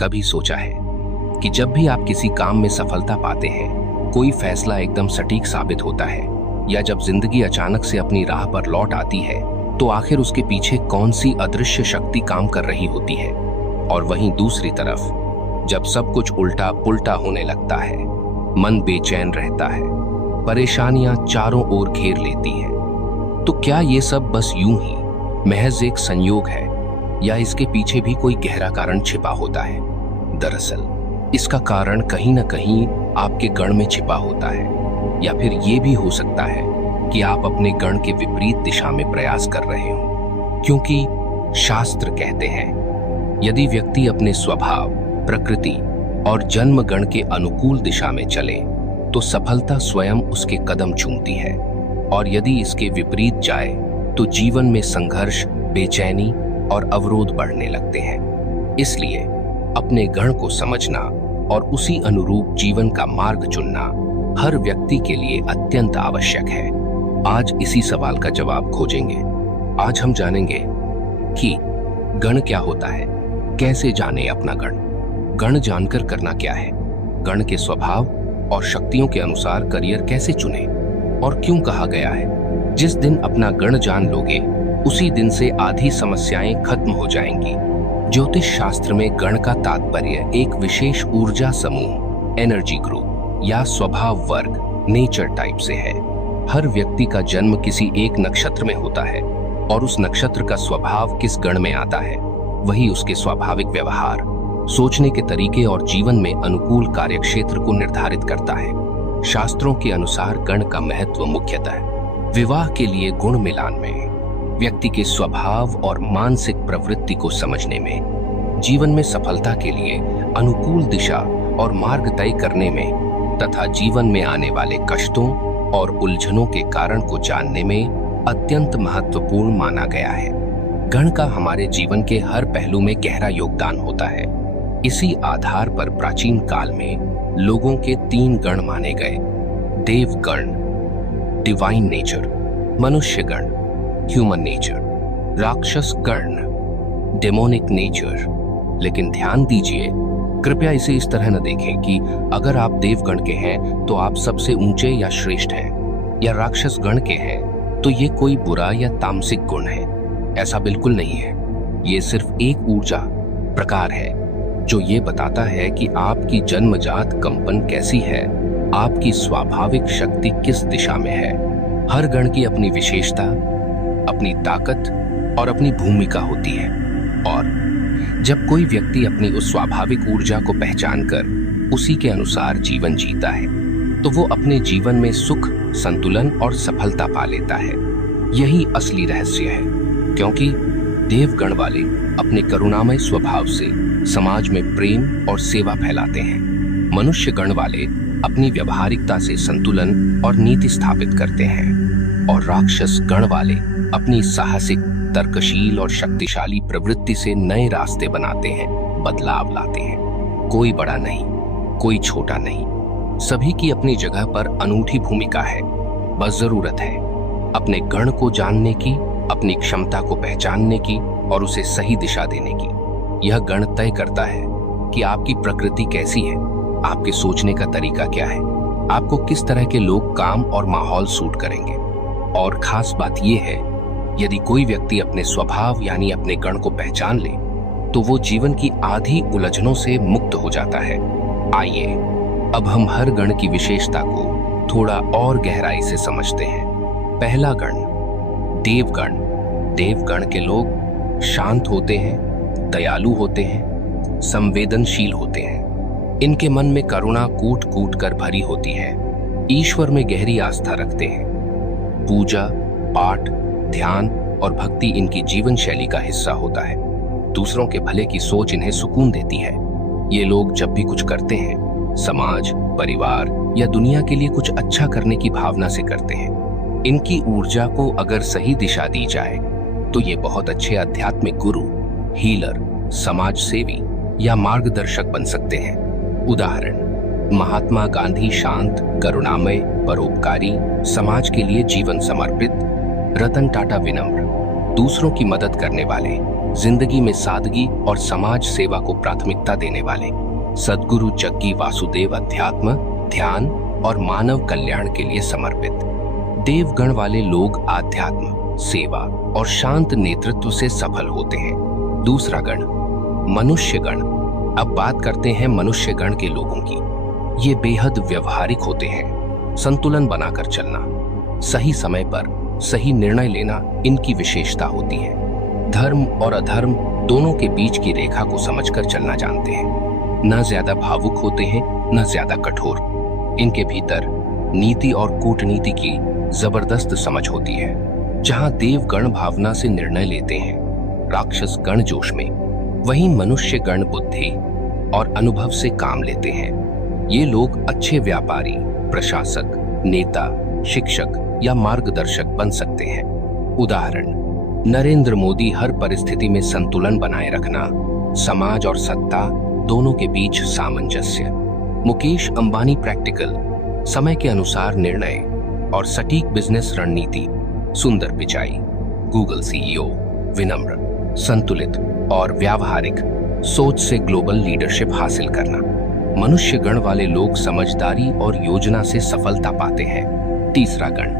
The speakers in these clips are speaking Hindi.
कभी सोचा है कि जब भी आप किसी काम में सफलता पाते हैं, कोई फैसला एकदम सटीक साबित होता है, या जब जिंदगी अचानक से अपनी राह पर लौट आती है, तो आखिर उसके पीछे कौन सी अदृश्य शक्ति काम कर रही होती है? और वहीं दूसरी तरफ जब सब कुछ उल्टा पुल्टा होने लगता है, मन बेचैन रहता है, परेशानियां चारों ओर घेर लेती हैं, तो क्या ये सब बस यूं ही महज एक संयोग है, या इसके पीछे भी कोई गहरा कारण छिपा होता है? दरअसल इसका कारण कहीं ना कहीं आपके गण में छिपा होता है, या फिर ये भी हो सकता है कि आप अपने गण के विपरीत दिशा में प्रयास कर रहे हो। क्योंकि शास्त्र कहते हैं, यदि व्यक्ति अपने स्वभाव, प्रकृति और जन्म गण के अनुकूल दिशा में चले, तो सफलता स्वयं उसके कदम चूमती है, और यदि इसके विपरीत जाए तो जीवन में संघर्ष, बेचैनी और अवरोध बढ़ने लगते हैं। इसलिए अपने गण को समझना और उसी अनुरूप जीवन का मार्ग चुनना हर व्यक्ति के लिए अत्यंत आवश्यक है। आज इसी सवाल का जवाब खोजेंगे। आज हम जानेंगे कि गण क्या होता है, कैसे जाने अपना गण, गण जानकर करना क्या है, गण के स्वभाव और शक्तियों के अनुसार करियर कैसे चुने, और क्यों कहा गया है जिस दिन अपना गण जान लोगे उसी दिन से आधी समस्याएं खत्म हो जाएंगी। ज्योतिष शास्त्र में गण का तात्पर्य एक विशेष ऊर्जा समूह, एनर्जी ग्रुप या स्वभाव वर्ग, नेचर टाइप से है। हर व्यक्ति का जन्म किसी एक नक्षत्र में होता है, और उस नक्षत्र का स्वभाव किस गण में आता है, वही उसके स्वाभाविक व्यवहार, सोचने के तरीके और जीवन में अनुकूल कार्यक्षेत्र को निर्धारित करता है। शास्त्रों के अनुसार गण का महत्व मुख्यतः विवाह के लिए गुण मिलान में, व्यक्ति के स्वभाव और मानसिक प्रवृत्ति को समझने में, जीवन में सफलता के लिए अनुकूल दिशा और मार्ग तय करने में, तथा जीवन में आने वाले कष्टों और उलझनों के कारण को जानने में अत्यंत महत्वपूर्ण माना गया है। गण का हमारे जीवन के हर पहलू में गहरा योगदान होता है। इसी आधार पर प्राचीन काल में लोगों के 3 गण माने गए: देव गण, डिवाइन नेचर, मनुष्य गण, ह्यूमन नेचर, राक्षस गण, डेमोनिक नेचर। लेकिन ध्यान दीजिए, कृपया इसे इस तरह न देखें कि अगर आप देवगण के हैं तो आप सबसे ऊंचे या श्रेष्ठ हैं, या राक्षस गण के हैं तो ये कोई बुरा या तामसिक गुण है। ऐसा बिल्कुल नहीं है। ये सिर्फ एक ऊर्जा प्रकार है जो ये बताता है कि आपकी जन्मजात कंपन कैसी है, आपकी स्वाभाविक शक्ति किस दिशा में है। हर गण की अपनी विशेषता, अपनी ताकत और अपनी भूमिका होती है, और जब कोई व्यक्ति अपनी उस स्वाभाविक ऊर्जा को पहचानकर उसी के अनुसार जीवन जीता है, तो वो अपने जीवन में सुख, संतुलन और सफलता पा लेता है। यही असली रहस्य है, क्योंकि देवगण वाले अपने करुणामय स्वभाव से समाज में प्रेम और सेवा फैलाते हैं। मनुष्य गण वाले अपनी व्यवहारिकता से संतुलन और नीति स्थापित करते हैं, और राक्षस गण वाले अपनी साहसिक, तर्कशील और शक्तिशाली प्रवृत्ति से नए रास्ते बनाते हैं, बदलाव लाते हैं। कोई बड़ा नहीं, कोई छोटा नहीं, सभी की अपनी जगह पर अनूठी भूमिका है। बस जरूरत है अपने गण को जानने की, अपनी क्षमता को पहचानने की और उसे सही दिशा देने की। यह गण तय करता है कि आपकी प्रकृति कैसी है, आपके सोचने का तरीका क्या है, आपको किस तरह के लोग, काम और माहौल सूट करेंगे। और खास बात यह है, यदि कोई व्यक्ति अपने स्वभाव यानी अपने गण को पहचान ले, तो वो जीवन की आधी उलझनों से मुक्त हो जाता है। आइए अब हम हर गण की विशेषता को थोड़ा और गहराई से समझते हैं। पहला गण, देवगण। देवगण के लोग शांत होते हैं, दयालु होते हैं, संवेदनशील होते हैं। इनके मन में करुणा कूट कूट कर भरी होती है। ईश्वर में गहरी आस्था रखते हैं। पूजा, पाठ, ध्यान और भक्ति इनकी जीवन शैली का हिस्सा होता है। दूसरों के भले की सोच इन्हें सुकून देती है। ये लोग जब भी कुछ करते हैं, समाज, परिवार या दुनिया के लिए कुछ अच्छा करने की भावना से करते हैं। इनकी ऊर्जा को अगर सही दिशा दी जाए तो ये बहुत अच्छे आध्यात्मिक गुरु, हीलर, समाज सेवी या मार्गदर्शक बन सकते हैं। उदाहरण, महात्मा गांधी शांत, करुणामय, परोपकारी, समाज के लिए जीवन समर्पित। रतन टाटा विनम्र, दूसरों की मदद करने वाले। जिंदगी में सादगी और समाज सेवा को प्राथमिकता देने वाले। सद्गुरु जग्गी वासुदेव अध्यात्म, ध्यान और मानव कल्याण के लिए समर्पित। देवगण वाले लोग आध्यात्म, सेवा और शांत नेतृत्व से सफल होते हैं। दूसरा गण, मनुष्य गण। अब बात करते हैं मनुष्य गण के लोगों की। ये बेहद व्यवहारिक होते हैं। संतुलन बनाकर चलना, सही समय पर सही निर्णय लेना इनकी विशेषता होती है। धर्म और अधर्म दोनों के बीच की रेखा को समझकर चलना जानते हैं। न ज्यादा भावुक होते हैं, न ज्यादा कठोर। इनके भीतर नीति और कूटनीति की जबरदस्त समझ होती है। जहां देवगण भावना से निर्णय लेते हैं, राक्षस गण जोश में, वहीं मनुष्य गण बुद्धि और अनुभव से काम लेते हैं। ये लोग अच्छे व्यापारी, प्रशासक, नेता, शिक्षक या मार्गदर्शक बन सकते हैं। उदाहरण, नरेंद्र मोदी हर परिस्थिति में संतुलन बनाए रखना, समाज और सत्ता दोनों के बीच सामंजस्य। मुकेश अंबानी प्रैक्टिकल, समय के अनुसार निर्णय और सटीक बिजनेस रणनीति। सुंदर पिचाई, गूगल सीईओ, विनम्र, संतुलित और व्यावहारिक सोच से ग्लोबल लीडरशिप हासिल करना। मनुष्य गण वाले लोग समझदारी और योजना से सफलता पाते हैं। तीसरा गण,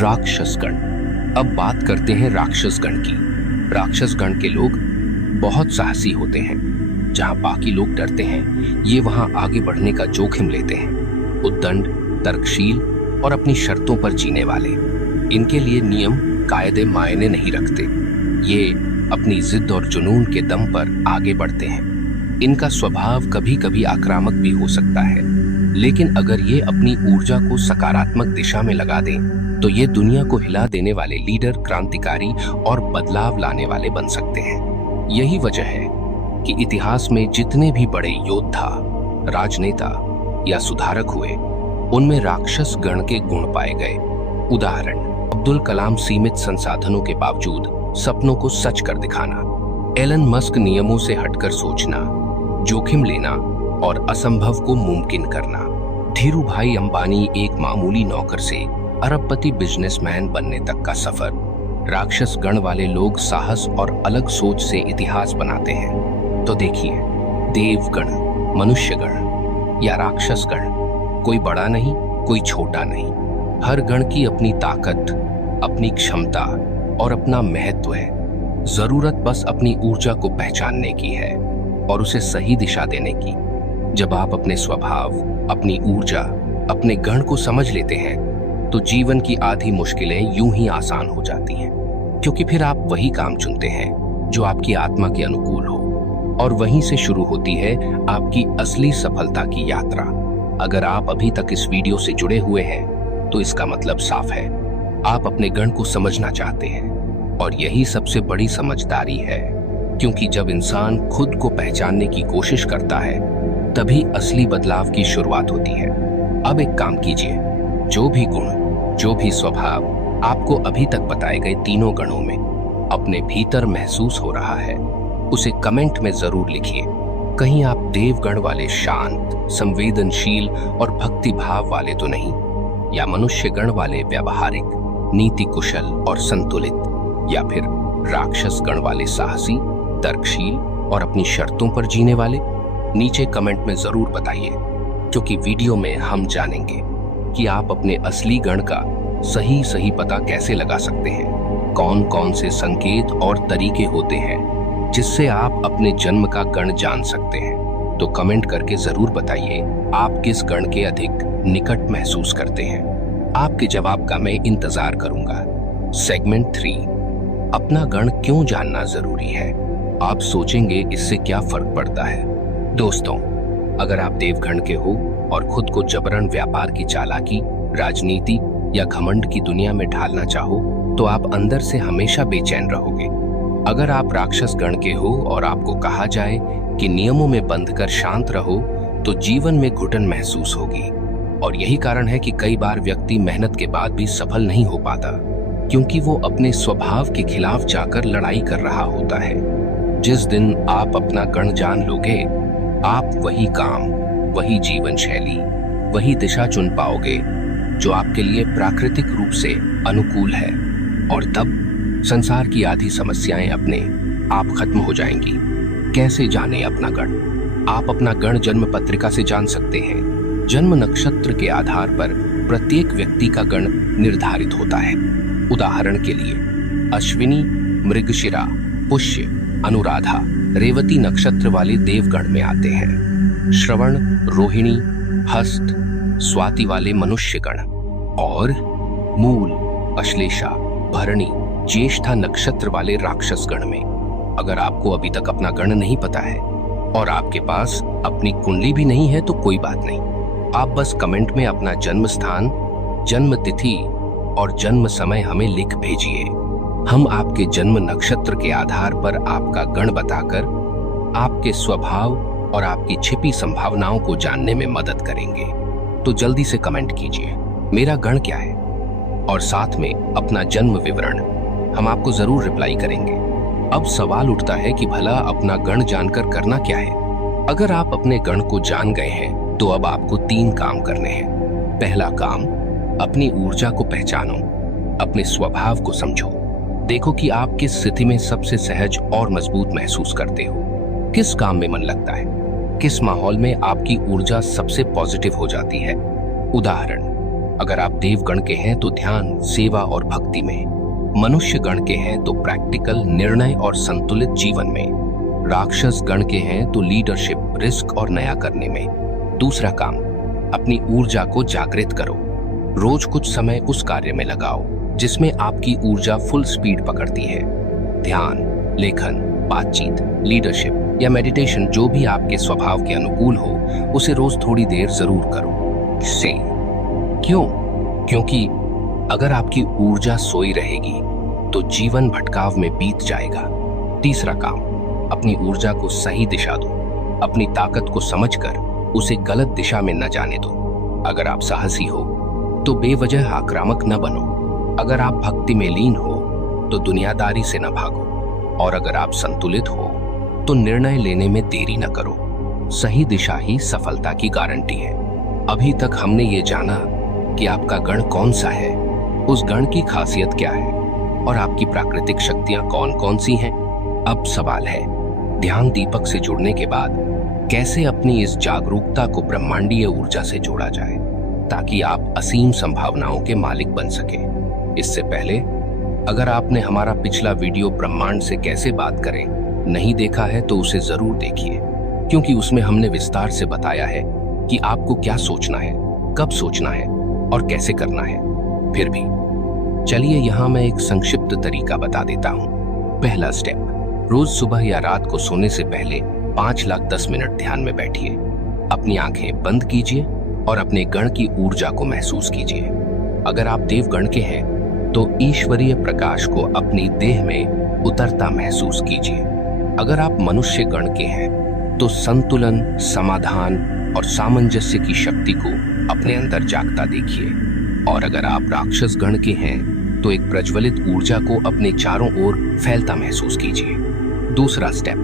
राक्षस गण। अब बात करते हैं राक्षस गण की। राक्षस गण के लोग बहुत साहसी होते हैं। जहां बाकी लोग डरते हैं, ये वहां आगे बढ़ने का जोखिम लेते हैं। उद्दंड, तर्कशील और अपनी शर्तों पर जीने वाले। इनके लिए नियम कायदे मायने नहीं रखते। ये अपनी जिद और जुनून के दम पर आगे बढ़ते हैं। इनका स्वभाव कभी कभी आक्रामक भी हो सकता है, लेकिन अगर ये अपनी ऊर्जा को सकारात्मक दिशा में लगा दें तो ये दुनिया को हिला देने वाले लीडर, क्रांतिकारी और बदलाव लाने वाले बन सकते हैं। यही वजह है कि इतिहास में जितने भी बड़े योद्धा, राजनेता या सुधारक हुए, उनमें राक्षस गण के गुण पाए गए। उदाहरण, अब्दुल कलाम सीमित संसाधनों के बावजूद सपनों को सच कर दिखाना। एलन मस्क नियमों से हटकर सोचना, जोखिम लेना और असंभव को मुमकिन करना। धीरू भाई अंबानी एक मामूली नौकर से अरबपति बिजनेसमैन बनने तक का सफर। राक्षस गण वाले लोग साहस और अलग सोच से इतिहास बनाते हैं। तो देखिए, देवगण, मनुष्य गण या राक्षस गण, कोई बड़ा नहीं, कोई छोटा नहीं। हर गण की अपनी ताकत, अपनी क्षमता और अपना महत्व है। जरूरत बस अपनी ऊर्जा को पहचानने की है और उसे सही दिशा देने की। जब आप अपने स्वभाव, अपनी ऊर्जा, अपने गण को समझ लेते हैं तो जीवन की आधी मुश्किलें यूं ही आसान हो जाती हैं, क्योंकि फिर आप वही काम चुनते हैं जो आपकी आत्मा के अनुकूल हो। और वहीं से शुरू होती है आपकी असली सफलता की यात्रा। अगर आप अभी तक इस वीडियो से जुड़े हुए हैं तो इसका मतलब साफ है, आप अपने गण को समझना चाहते हैं। और यही सबसे बड़ी समझदारी है, क्योंकि जब इंसान खुद को पहचानने की कोशिश करता है तभी असली बदलाव की शुरुआत होती है। अब एक काम कीजिए, जो भी गुण, जो भी स्वभाव आपको अभी तक बताए गए तीनों गणों में अपने भीतर महसूस हो रहा है, उसे कमेंट में जरूर लिखिए। कहीं आप देवगण वाले शांत, संवेदनशील और भक्ति भाव वाले तो नहीं, या मनुष्य गण वाले व्यवहारिक, नीति कुशल और संतुलित, या फिर राक्षस गण वाले साहसी, तर्कशील और अपनी शर्तों पर जीने वाले? नीचे कमेंट में जरूर बताइए, क्योंकि वीडियो में हम जानेंगे कि आप अपने असली गण का सही पता कैसे लगा सकते हैं। कौन कौन से संकेत और तरीके होते हैं जिससे आप अपने जन्म का गण जान सकते हैं। तो कमेंट करके जरूर बताइए आप किस गण के अधिक निकट महसूस करते हैं। आपके जवाब का मैं इंतजार करूंगा। सेगमेंट 3, अपना गण क्यों जानना जरूरी है? आप सोचेंगे इससे क्या फर्क पड़ता है? दोस्तों, अगर आप देवगण के हो और खुद को जबरन व्यापार की चालाकी, राजनीति या घमंड की दुनिया में ढालना चाहो तो आप अंदर से हमेशा बेचैन रहोगे। अगर आप राक्षस गण के हो और आपको कहा जाए कि नियमों में बंध कर शांत रहो तो जीवन में घुटन महसूस होगी। और यही कारण है कि कई बार व्यक्ति मेहनत के बाद भी सफल नहीं हो पाता, क्योंकि वो अपने स्वभाव के खिलाफ जाकर लड़ाई कर रहा होता है। जिस दिन आप अपना गण जान लोगे, आप वही काम, वही जीवन शैली, वही दिशा चुन पाओगे जो आपके लिए प्राकृतिक रूप से अनुकूल है। और तब संसार की आधी समस्याएं अपने आप खत्म हो जाएंगी। कैसे जाने अपना गण? आप अपना गण जन्म पत्रिका से जान सकते हैं। जन्म नक्षत्र के आधार पर प्रत्येक व्यक्ति का गण निर्धारित होता है। उदाहरण के लिए अश्विनी, मृगशिरा, पुष्य, अनुराधा, रेवती नक्षत्र वाले देवगण में आते हैं। श्रवण, रोहिणी, हस्त, स्वाति वाले मनुष्य गण और मूल, अश्लेषा, भरणी, ज्येष्ठा नक्षत्र वाले राक्षस गण में। अगर आपको अभी तक अपना गण नहीं पता है और आपके पास अपनी कुंडली भी नहीं है तो कोई बात नहीं। आप बस कमेंट में अपना जन्म स्थान, जन्म तिथि और जन्म समय हमें लिख भेजिए। हम आपके जन्म नक्षत्र के आधार पर आपका गण बताकर आपके स्वभाव और आपकी छिपी संभावनाओं को जानने में मदद करेंगे। तो जल्दी से कमेंट कीजिए मेरा गण क्या है और साथ में अपना जन्म विवरण। हम आपको जरूर रिप्लाई करेंगे। अब सवाल उठता है कि भला अपना गण जानकर करना क्या है? अगर आप अपने गण को जान गए हैं तो अब आपको 3 काम करने हैं। पहला काम, अपनी ऊर्जा को पहचानो, अपने स्वभाव को समझो। देखो कि आप किस स्थिति में सबसे सहज और मजबूत महसूस करते हो, किस काम में मन लगता है, किस माहौल में आपकी ऊर्जा सबसे पॉजिटिव हो जाती है। उदाहरण, अगर आप देवगण के हैं तो ध्यान, सेवा और भक्ति में। मनुष्य गण के हैं तो प्रैक्टिकल, निर्णय और संतुलित जीवन में। राक्षस गण के हैं तो लीडरशिप, रिस्क और नया करने में। दूसरा काम, अपनी ऊर्जा को जागृत करो। रोज कुछ समय उस कार्य में लगाओ जिसमें आपकी ऊर्जा फुल स्पीड पकड़ती है। ध्यान, लेखन, बातचीत, लीडरशिप या मेडिटेशन, जो भी आपके स्वभाव के अनुकूल हो, उसे रोज थोड़ी देर जरूर करो। से क्यों? क्योंकि अगर आपकी ऊर्जा सोई रहेगी तो जीवन भटकाव में बीत जाएगा। तीसरा काम, अपनी ऊर्जा को सही दिशा दो। अपनी ताकत को समझकर उसे गलत दिशा में न जाने दो। अगर आप साहसी हो तो बेवजह आक्रामक न बनो। अगर आप भक्ति में लीन हो तो दुनियादारी से न भागो। और अगर आप संतुलित हो तो निर्णय लेने में देरी न करो। सही दिशा ही सफलता की गारंटी है। अभी तक हमने ये जाना कि आपका गण कौन सा है, उस गण की खासियत क्या है और आपकी प्राकृतिक शक्तियां कौन कौन सी हैं। अब सवाल है, ध्यान दीपक से जुड़ने के बाद कैसे अपनी इस जागरूकता को ब्रह्मांडीय ऊर्जा से जोड़ा जाए ताकि आप असीम संभावनाओं के मालिक बन सके। इससे पहले अगर आपने हमारा पिछला वीडियो ब्रह्मांड से कैसे बात करें नहीं देखा है तो उसे जरूर देखिए, क्योंकि उसमें हमने विस्तार से बताया है कि आपको क्या सोचना है, कब सोचना है और कैसे करना है। फिर भी चलिए यहाँ मैं एक संक्षिप्त तरीका बता देता हूँ। पहला स्टेप, रोज सुबह या रात को सोने से पहले 5,10,000 मिनट ध्यान में बैठिए। अपनी आंखें बंद कीजिए और अपने गण की ऊर्जा को महसूस कीजिए। अगर आप देवगण के हैं तो ईश्वरीय प्रकाश को अपनी देह में उतरता महसूस कीजिए। अगर आप मनुष्य गण के हैं तो संतुलन, समाधान और सामंजस्य की शक्ति को अपने अंदर जागता देखिए। और अगर आप राक्षस गण के हैं तो एक प्रज्वलित ऊर्जा को अपने चारों ओर फैलता महसूस कीजिए। दूसरा स्टेप,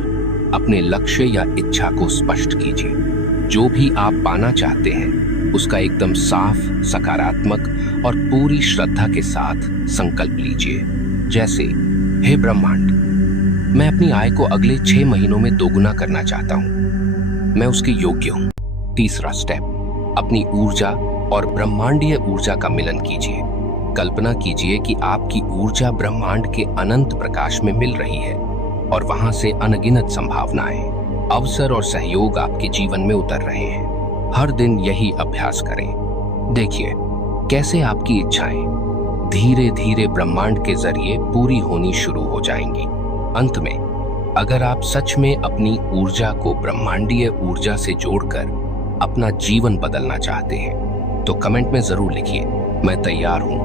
अपने लक्ष्य या इच्छा को स्पष्ट कीजिए। जो भी आप पाना चाहते हैं उसका एकदम साफ, सकारात्मक और पूरी श्रद्धा के साथ संकल्प लीजिए। जैसे, हे ब्रह्मांड, मैं अपनी आय को अगले 6 महीनों में दोगुना करना चाहता हूँ। मैं उसके योग्य हूँ। तीसरा स्टेप, अपनी ऊर्जा और ब्रह्मांडीय ऊर्जा का मिलन कीजिए। कल्पना कीजिए कि आपकी ऊर्जा ब्रह्मांड के अनंत प्रकाश में मिल रही है और वहां से अनगिनत संभावनाएं, अवसर और सहयोग आपके जीवन में उतर रहे हैं। हर दिन यही अभ्यास करें। देखिए कैसे आपकी इच्छाएं धीरे धीरे ब्रह्मांड के जरिए पूरी होनी शुरू हो जाएंगी। अंत में, अगर आप सच में अपनी ऊर्जा को ब्रह्मांडीय ऊर्जा से जोड़कर अपना जीवन बदलना चाहते हैं तो कमेंट में जरूर लिखिए, मैं तैयार हूं।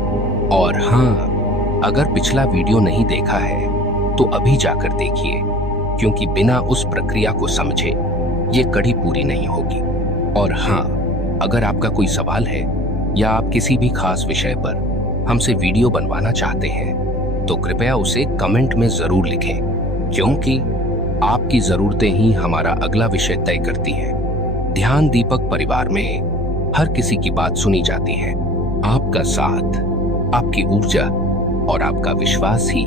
और हाँ, अगर पिछला वीडियो नहीं देखा है तो अभी जाकर देखिए, क्योंकि बिना उस प्रक्रिया को समझे ये कड़ी पूरी नहीं होगी। और हाँ, अगर आपका कोई सवाल है या आप किसी भी खास विषय पर हमसे वीडियो बनवाना चाहते हैं तो कृपया उसे कमेंट में जरूर लिखें, क्योंकि आपकी जरूरतें ही हमारा अगला विषय तय करती हैं। ध्यान दीपक परिवार में हर किसी की बात सुनी जाती है। आपका साथ, आपकी ऊर्जा और आपका विश्वास ही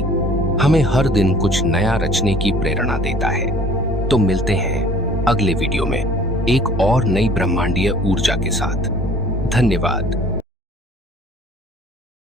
हमें हर दिन कुछ नया रचने की प्रेरणा देता है। तो मिलते हैं अगले वीडियो में एक और नई ब्रह्मांडीय ऊर्जा के साथ। धन्यवाद।